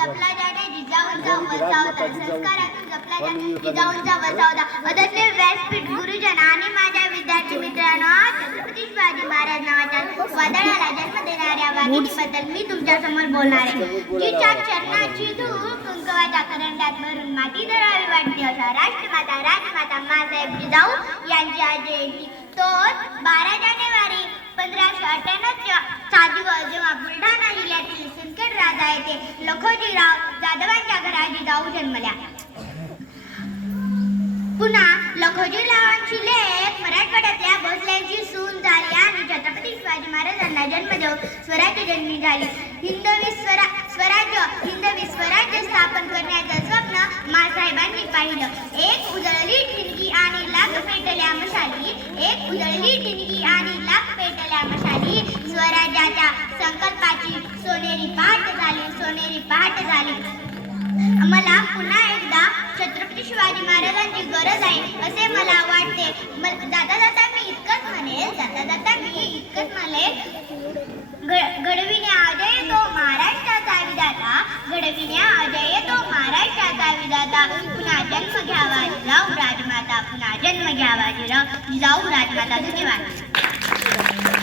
जपला जाणे जिजाऊंचा वसा होता. संस्कारातून जपला जाणे जिजाऊंचा वसा होता. आदरणीय व्यासपीठ, गुरुजन आणि माझ्या विद्यार्थी मित्रांनो, आज छत्रपती शिवाजी महाराज नावाच्या वादळाला जन्म देणाऱ्या वाघिणीबद्दल मी तुमच्या समोर बोलणार आहे. जिच्या चरणाची धूळ कुंकवाच्या करंड्यात भरून माती धरावी वाटते, अशा राष्ट्रमाता राजमाता माँसाहेब जिजाऊ यांची आज जयंती. तो 12 जानेवारी 1598 चा दिवस जेव्हा बुलढाणा जिल्ह्यातील सिंदखेड राजा येथे लखोजीराव जाधवांच्या घरात जिजाऊ जन्मल्या. पुन्हा लखोजीरावांची लेक मराठवाड्यातल्या भोसल्यांची सून झाली आणि छत्रपती शिवाजी महाराजांना जन्म देऊन स्वराज्य जन्मी झाली. हिंदवी स्वराज्य स्थापन करण्याचं स्वप्न माँसाहेबांनी पाहिलं. एक उजळली ठिणगी आणि लाख पेटल्या मशाली, एक उजळली ठिणगी आणि लाख पेटल्या मशाली, स्वराज्याच्या संकल्पाची सोनेरी पहाट झाली, सोनेरी पहाट झाली. मला पुन्हा एकदा छत्रपती शिवाजी महाराजांची गरज आहे असे मला वाटते. जाता जाता मी इतकंच म्हणेल, घडविण्या अजय तो महाराष्ट्राचा विधाता, घडविण्या अजय तो महाराष्ट्राचा विधाता. पुन्हा जन्म घ्यावा जिजाऊ राजमाता, पुन्हा जन्म घ्यावा जिजाऊ राजमाता. धन्यवाद.